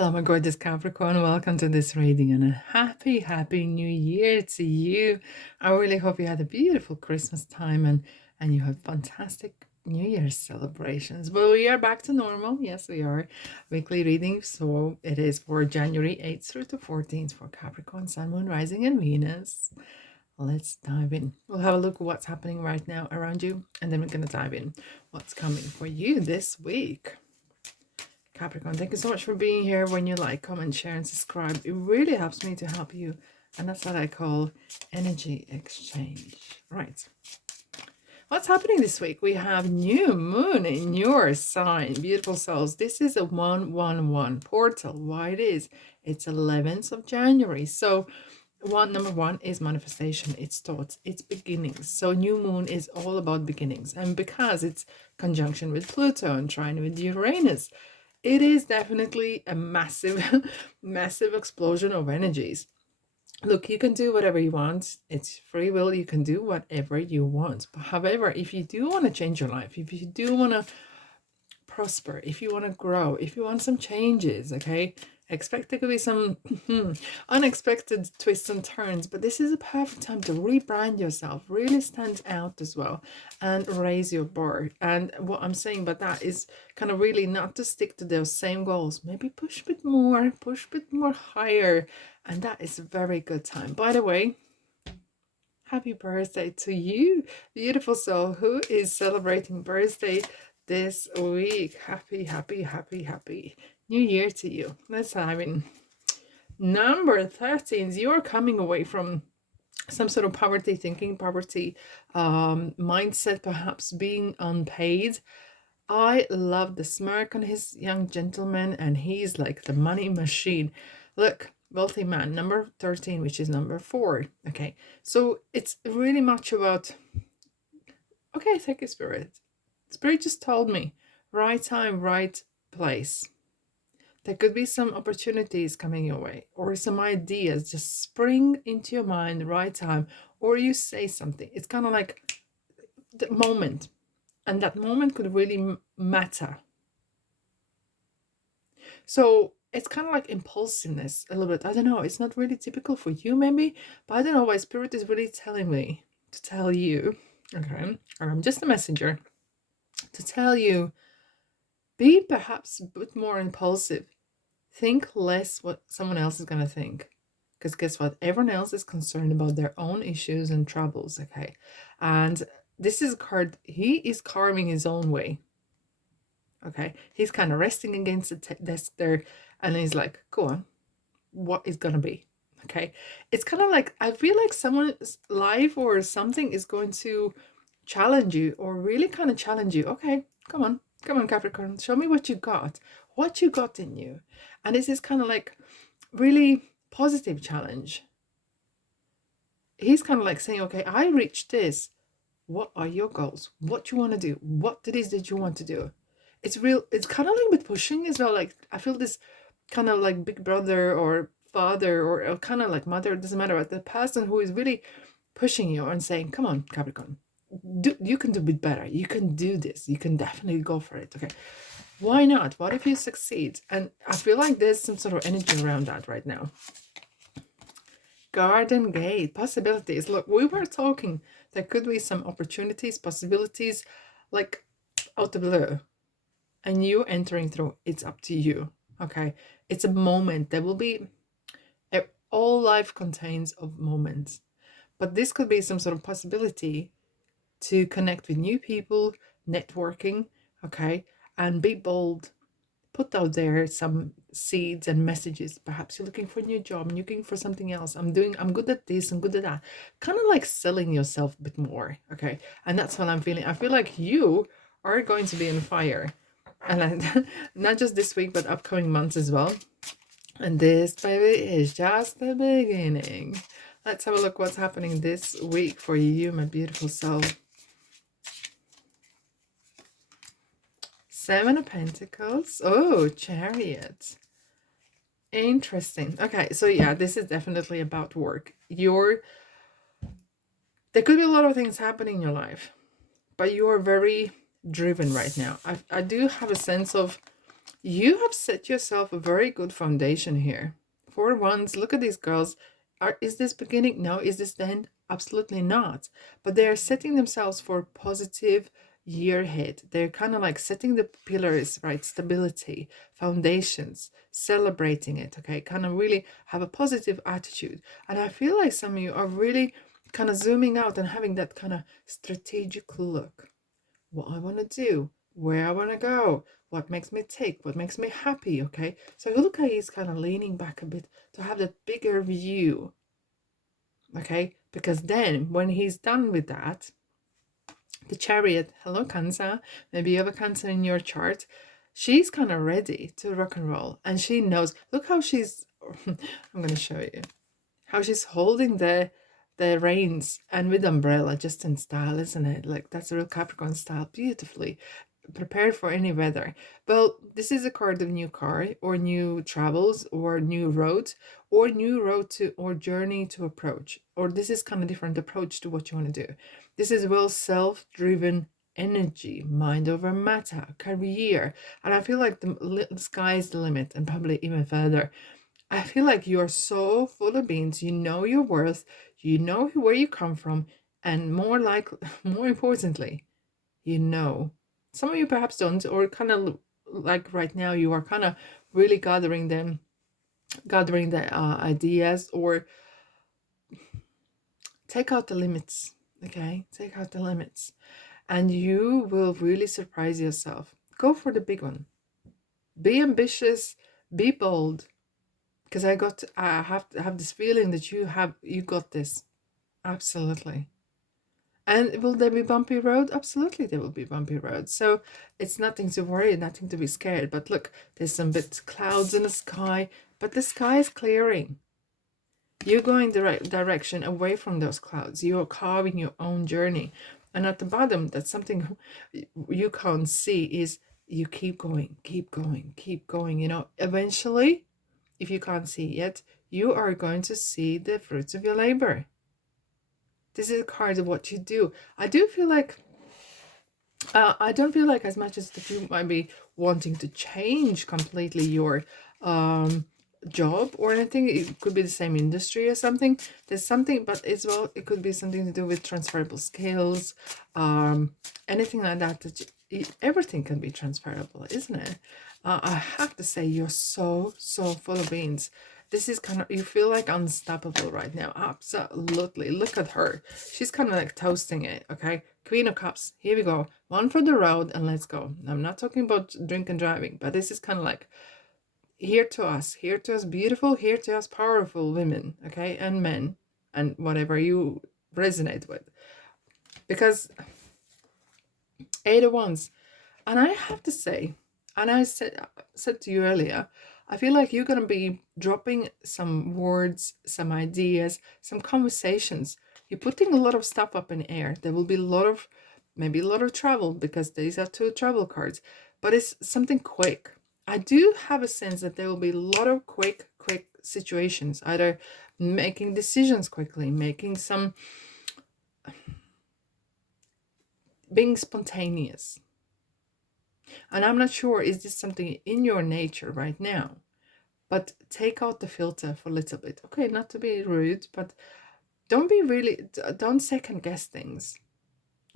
Hello, my gorgeous Capricorn. Welcome to this reading and a happy new year to you. I really hope you had a beautiful Christmas time and you had fantastic New Year's celebrations. But we are back to normal. Yes, we are. Weekly reading. So it is for January 8th through to 14th for Capricorn, Sun, Moon, Rising, and Venus. Let's dive in. We'll have a look at what's happening right now around you, and then we're going to dive in what's coming for you this week. Capricorn, thank you so much for being here. When you like, comment, share, and subscribe, it really helps me to help you. And that's what I call energy exchange. Right. What's happening this week? We have new moon in your sign. Beautiful souls. This is a 111 portal. Why it is? It's 11th of January. So number one is manifestation. It's thoughts. It's beginnings. So new moon is all about beginnings. And because it's conjunction with Pluto and trine with Uranus, it is definitely a massive, massive explosion of energies. Look, you can do whatever you want. It's free will. You can do whatever you want. But however, if you do want to change your life, if you do want to prosper, if you want to grow, if you want some changes, okay, expect there could be some unexpected twists and turns, but this is a perfect time to rebrand yourself, really stand out as well, and raise your bar. And what I'm saying about that is kind of really not to stick to those same goals, maybe push a bit more higher, and that is a very good time. By the way, happy birthday to you, beautiful soul, who is celebrating birthday this week. Happy new year to you. Let's dive in. Number 13, you're coming away from some sort of poverty thinking, poverty mindset, perhaps being unpaid. I love the smirk on his young gentleman, and he's like the money machine. Look, wealthy man, number 13, which is number 4. Okay, so it's really much about, okay, thank you, Spirit. Spirit just told me, right time, right place. There could be some opportunities coming your way, or some ideas just spring into your mind, right time, or you say something. It's kind of like the moment, and that moment could really matter. So it's kind of like impulsiveness a little bit. I don't know. It's not really typical for you, maybe, but I don't know why Spirit is really telling me to tell you, okay, or I'm just a messenger, to tell you, be perhaps a bit more impulsive. Think less what someone else is going to think. Because guess what? Everyone else is concerned about their own issues and troubles, okay? And this is a card, he is carving his own way, okay? He's kind of resting against the desk there, and he's like, go on, what is going to be? Okay? It's kind of like, I feel like someone's life or something is going to challenge you, or really kind of challenge you. Okay, come on, Capricorn, show me what you got in you. And this is kind of like really positive challenge. He's kind of like saying, okay, I reached this. What are your goals? What you want to do? What it is that you want to do? It's kind of like with pushing as well. Like, I feel this kind of like big brother or father or kind of like mother, it doesn't matter, but the person who is really pushing you and saying, come on, Capricorn, you can do a bit better. You can do this. You can definitely go for it. Okay. Why not? What if you succeed? And I feel like there's some sort of energy around that right now. Garden gate, possibilities. Look, we were talking, there could be some opportunities, possibilities, like out of the blue. And you entering through, it's up to you. Okay. It's a moment. There will be, all life contains of moments. But this could be some sort of possibility to connect with new people, networking, okay, and be bold. Put out there some seeds and messages. Perhaps you're looking for a new job, I'm looking for something else. I'm good at this, I'm good at that. Kind of like selling yourself a bit more, okay? And that's what I'm feeling. I feel like you are going to be on fire. And not just this week, but upcoming months as well. And this, baby, is just the beginning. Let's have a look what's happening this week for you, my beautiful soul. 7 of Pentacles. Oh, Chariot. Interesting. Okay, so yeah, this is definitely about work. There could be a lot of things happening in your life, but you are very driven right now. I do have a sense of You have set yourself a very good foundation here. For once, look at these girls. Is this beginning? No. Is this the end? Absolutely not. But they are setting themselves for positive year ahead. They're kind of like setting the pillars, right? Stability, foundations, celebrating it, okay? Kind of really have a positive attitude. And I feel like some of you are really kind of zooming out and having that kind of strategic look. What I want to do, where I want to go, what makes me tick, what makes me happy, okay? So look how he's kind of leaning back a bit to have that bigger view, okay? Because then when he's done with that, the chariot, hello Cancer, maybe you have a Cancer in your chart, she's kind of ready to rock and roll. And she knows, look how she's, I'm going to show you, how she's holding the reins and with umbrella, just in style, isn't it? Like that's a real Capricorn style, beautifully prepared for any weather. Well, this is a card of new car or new travels or new roads or new road to or journey to approach, or this is kind of different approach to what you want to do. This is well self-driven energy, mind over matter, career. And I feel like the sky is the limit, and probably even further. I feel like you're so full of beans. You know your worth, you know where you come from, and more importantly, you know. Some of you perhaps don't, or kind of like right now, you are kind of really gathering the ideas, or take out the limits, okay? Take out the limits, and you will really surprise yourself. Go for the big one. Be ambitious, be bold, because I have this feeling that you got this. Absolutely. And will there be bumpy road? Absolutely, there will be bumpy road. So it's nothing to worry, nothing to be scared. But look, there's some bit clouds in the sky, but the sky is clearing. You're going the right direction away from those clouds. You are carving your own journey. And at the bottom, that's something you can't see, is you keep going, keep going, keep going. You know, eventually, if you can't see yet, you are going to see the fruits of your labor. This is a card of what you do. I do feel like I don't feel like as much as that you might be wanting to change completely your job or anything. It could be the same industry or something. There's something, but as well, it could be something to do with transferable skills, anything like that. Everything can be transferable, isn't it? I have to say, you're so full of beans. This is kind of, you feel like unstoppable right now. Absolutely. Look at her. She's kind of like toasting it, okay? Queen of Cups. Here we go. One for the road and let's go. I'm not talking about drink and driving, but this is kind of like here to us beautiful, here to us powerful women, okay? And men, and whatever you resonate with. Because Eight of Wands. And I have to say, and I said to you earlier, I feel like you're going to be dropping some words, some ideas, some conversations. You're putting a lot of stuff up in air. There will be maybe a lot of travel, because these are two travel cards, but it's something quick. I do have a sense that there will be a lot of quick situations, either making decisions quickly, being spontaneous. And I'm not sure, is this something in your nature right now? But take out the filter for a little bit. Okay, not to be rude, but don't second guess things.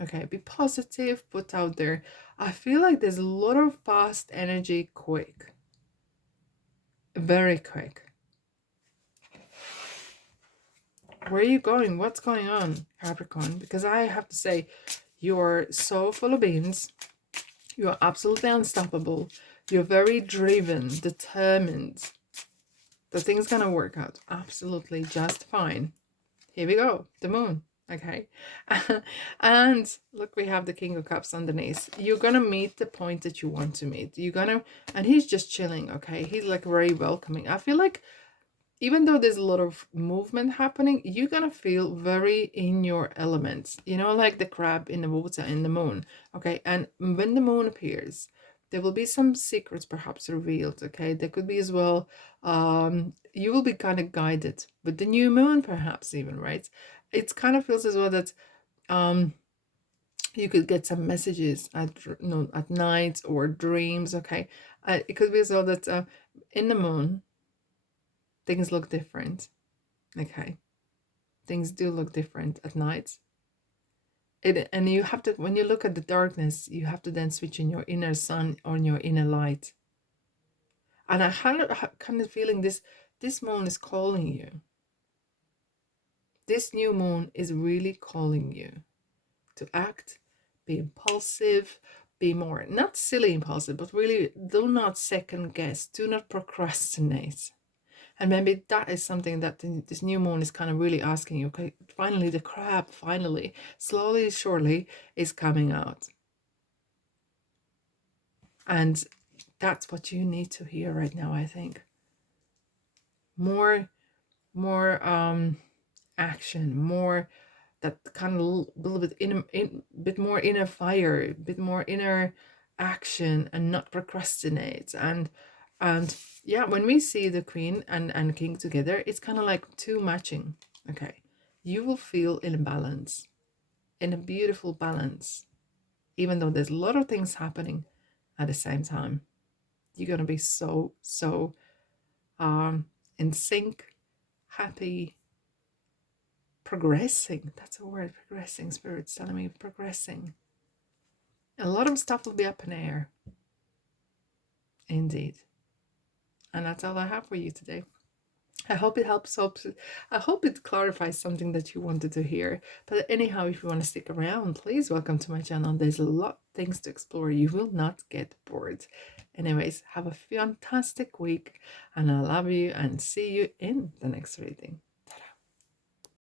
Okay, be positive, put out there. I feel like there's a lot of fast energy, quick. Very quick. Where are you going? What's going on, Capricorn? Because I have to say, you're so full of beans. You're absolutely unstoppable. You're very driven, determined. The thing's gonna work out absolutely just fine. Here we go, the moon. Okay. And look, we have the King of Cups underneath. You're gonna meet the point that you want to meet. And he's just chilling, okay? He's like very welcoming. I feel like even though there's a lot of movement happening, you're gonna feel very in your elements, you know, like the crab in the water in the moon. Okay, and when the moon appears, there will be some secrets perhaps revealed. Okay, there could be as well, you will be kind of guided with the new moon, perhaps even, right? It kind of feels as well that you could get some messages at night, or dreams, okay? It could be so that in the moon, things look different. Okay. Things do look different at night. And you have to, when you look at the darkness, you have to then switch in your inner sun or in your inner light. And I kind of feeling this moon is calling you. This new moon is really calling you to act, be impulsive, be more, not silly impulsive, but really do not second guess, do not procrastinate. And maybe that is something that this new moon is kind of really asking you. Okay, finally, the crab, finally, slowly, surely, is coming out. And that's what you need to hear right now, I think. More action, more that kind of little bit bit more inner fire, a bit more inner action, and not procrastinate. And yeah, when we see the queen and king together, it's kind of like two matching. Okay, you will feel in balance, in a beautiful balance, even though there's a lot of things happening at the same time. You're gonna be so in sync, happy, progressing. That's a word, progressing. Spirit's telling me progressing. A lot of stuff will be up in the air. Indeed. And that's all I have for you today. I hope it helps. I hope it clarifies something that you wanted to hear. But anyhow, if you want to stick around, please welcome to my channel. There's a lot of things to explore. You will not get bored. Anyways, have a fantastic week, and I love you, and see you in the next reading.